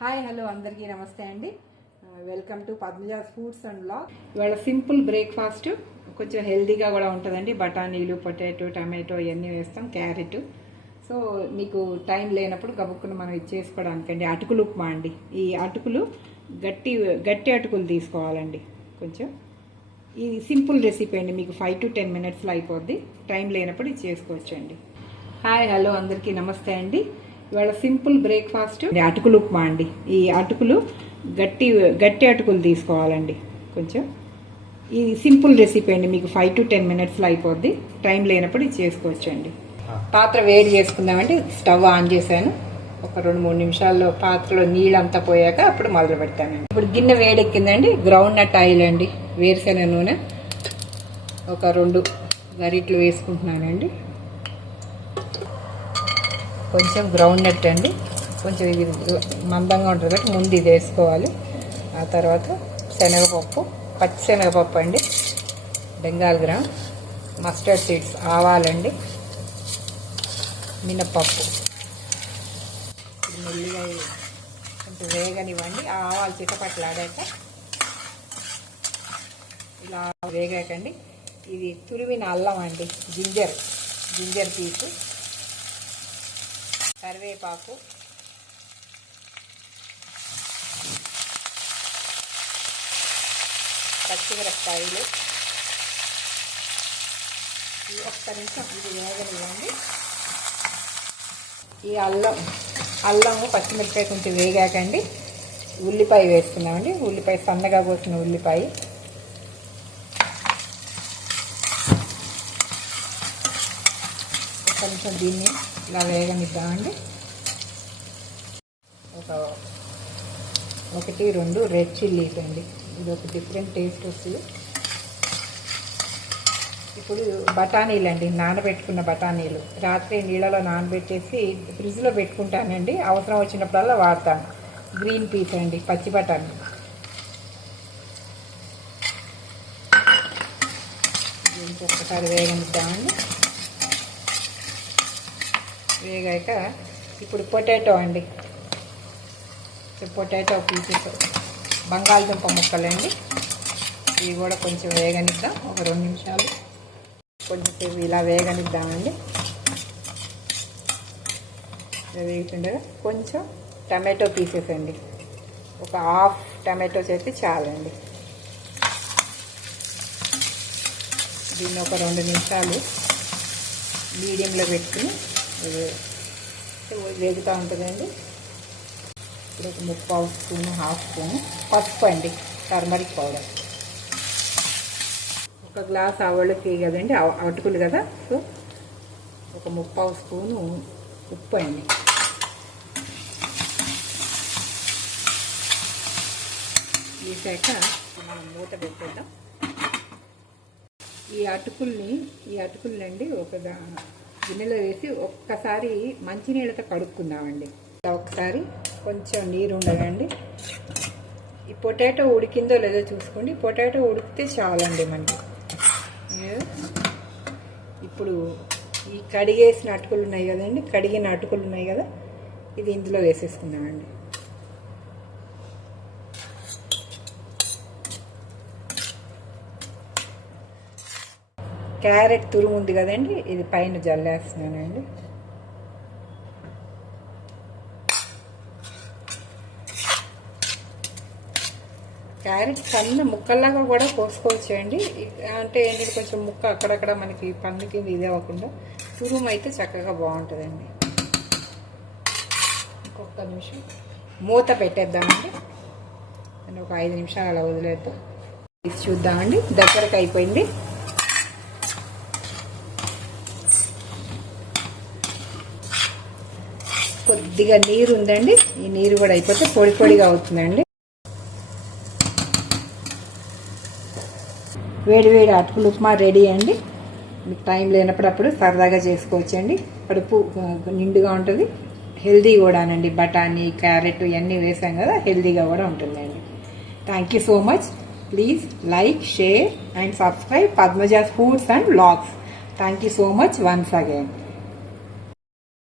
Hi hello అందరికీ నమస్తే అండి. Welcome to Padmaja's foods and blog. ఇవాళ సింపుల్ బ్రేక్ఫాస్ట్, కొంచెం హెల్తీగా కూడా ఉంటుందండి. బఠానీలు, పొటాటో, టమాటో ఇవన్నీ వేస్తాం, క్యారెట్. సో మీకు టైం లేనప్పుడు గబుక్కున మనం ఇది చేసుకోవడానికండి అటుకులు ఉప్మా అండి. ఈ అటుకులు గట్టి గట్టి అటుకులు తీసుకోవాలండి. కొంచెం ఇది సింపుల్ రెసిపీ అండి, మీకు 5 to 10 minutesలో అయిపోద్ది. టైం లేనప్పుడు ఇది చేసుకోవచ్చండి. హాయ్ హలో అందరికీ నమస్తే అండి. ఇవాళ సింపుల్ బ్రేక్ఫాస్ట్ అటుకులు ఉప్మా అండి. ఈ అటుకులు గట్టి అటుకులు తీసుకోవాలండి. కొంచెం ఇది సింపుల్ రెసిపీ అండి, మీకు 5 to 10 minutesలో అయిపోద్ది. టైం లేనప్పుడు ఇది చేసుకోవచ్చండి. పాత్ర వేడి చేసుకుందామండి. స్టవ్ ఆన్ చేశాను. ఒక 2-3 నిమిషాల్లో పాత్రలో నీళ్ళంతా పోయాక అప్పుడు మొదలు పెడతానండి. ఇప్పుడు గిన్నె వేడెక్కిందండి. గ్రౌండ్ నట్ ఆయిల్ అండి, వేరుశెనగ నూనె ఒక 2 గరిటెలు వేసుకుంటున్నానండి. కొంచెం గ్రౌండ్ నట్ అండి, కొంచెం ఇది మందంగా ఉంటుంది కాబట్టి ముందు ఇది వేసుకోవాలి. ఆ తర్వాత శనగపప్పు, పచ్చి శనగపప్పు అండి, బెంగాల్ గ్రామ్, మస్టర్డ్ సీడ్స్, ఆవాలండి, మినప్పప్పు. ఇది మెల్లిగా కొంచెం వేగనివ్వండి. ఆ ఆవాలు చిటపట్లాడాక ఇలా వేగాకండి. ఇది తురిమిన అల్లం అండి, జింజర్ పీసు, కరివేపాకు, పచ్చిమిరపకాయలు. ఈ ఒక్క నిమిషం ఇది వేగనివ్వండి. ఈ అల్లము పచ్చిమిరపకాయ కొంచెం వేగాకండి ఉల్లిపాయ వేసుకున్నామండి. ఉల్లిపాయ సన్నగా కోసిన ఉల్లిపాయ, ఒక్క నిమిషం దీన్ని ఇలా వేగనిద్దామండి. 1-2 రెడ్ చిల్లీస్ అండి, ఇది ఒక డిఫరెంట్ టేస్ట్ వస్తుంది. ఇప్పుడు బఠానీలు అండి, నానబెట్టుకున్న బఠానీలు రాత్రి నీళ్ళలో నానబెట్టేసి ఫ్రిడ్జ్లో పెట్టుకుంటానండి. అవసరం వచ్చినప్పుడల్లా వాడతాను. గ్రీన్ పీస్ అండి, పచ్చి బఠానీ. దీనికి ఒక్కసారి వేగనిద్దామండి. వేగాక ఇప్పుడు పొటాటో అండి, పొటాటో పీసెస్, బంగాళదుంప ముక్కలండి, ఇవి కూడా కొంచెం వేగనిద్దాం. ఒక 2 నిమిషాలు కొంచెం ఇలా వేగనిద్దామండి. వేగుతుండగా కొంచెం టమాటో పీసెస్ అండి, ఒక హాఫ్ టమాటో చేస్తే చాలండి. దీన్ని ఒక 2 నిమిషాలు మీడియంలో పెట్టుకుని వేగుతూ ఉంటుందండి. ఇప్పుడు ఒక 1/4 స్పూన్, 1/2 స్పూన్ పసుపు అండి, టర్మరిక్ పౌడర్. ఒక గ్లాస్ ఆవళ్ళకి కదండి, అటుకులు కదా, సో ఒక 1/4 స్పూను ఉప్పు అండి. వేసాక మనం మూత పెట్టేద్దాం. ఈ అటుకుల్నండి ఒక గిన్నెలో వేసి ఒక్కసారి మంచినీళ్ళతో కడుక్కుందామండి. ఒకసారి కొంచెం నీరు ఉండదండి. ఈ పొటాటో ఉడికిందో లేదో చూసుకోండి. పొటాటో ఉడికితే చాలండి మనకి. ఇప్పుడు ఈ కడిగేసిన అటుకులు ఉన్నాయి కదండి, కడిగిన అటుకులు ఉన్నాయి కదా, ఇది ఇందులో వేసేసుకుందామండి. క్యారెట్ తురుము ఉంది కదండి, ఇది పైన జల్లేస్తున్నానండి. క్యారెట్ సన్న ముక్కల్లాగా కూడా కోసుకోవచ్చండి. అంటే ఏంటంటే కొంచెం ముక్క అక్కడక్కడ మనకి పండుకి ఇదే అవ్వకుండా తురుము అయితే చక్కగా బాగుంటుందండి. ఇంకొక నిమిషం మూత పెట్టేద్దామండి. అని ఒక 5 నిమిషాలు అలా వదిలేద్దాం. ఇది చూద్దామండి, దగ్గరకు అయిపోయింది. కొద్దిగా నీరు ఉందండి, ఈ నీరు కూడా అయిపోతే పొడి పొడిగా అవుతుందండి. వేడి అటుకులు ఉప్మా రెడీ అండి. మీకు టైం లేనప్పుడు అప్పుడు సరదాగా చేసుకోవచ్చండి. కడుపు నిండుగా ఉంటుంది, హెల్దీ కూడానండి. బఠానీ, క్యారెట్ ఇవన్నీ వేసాం కదా, హెల్దీగా కూడా ఉంటుందండి. Thank you so much. Please like, share and subscribe Padmaja's foods and blogs. Thank you so much once again.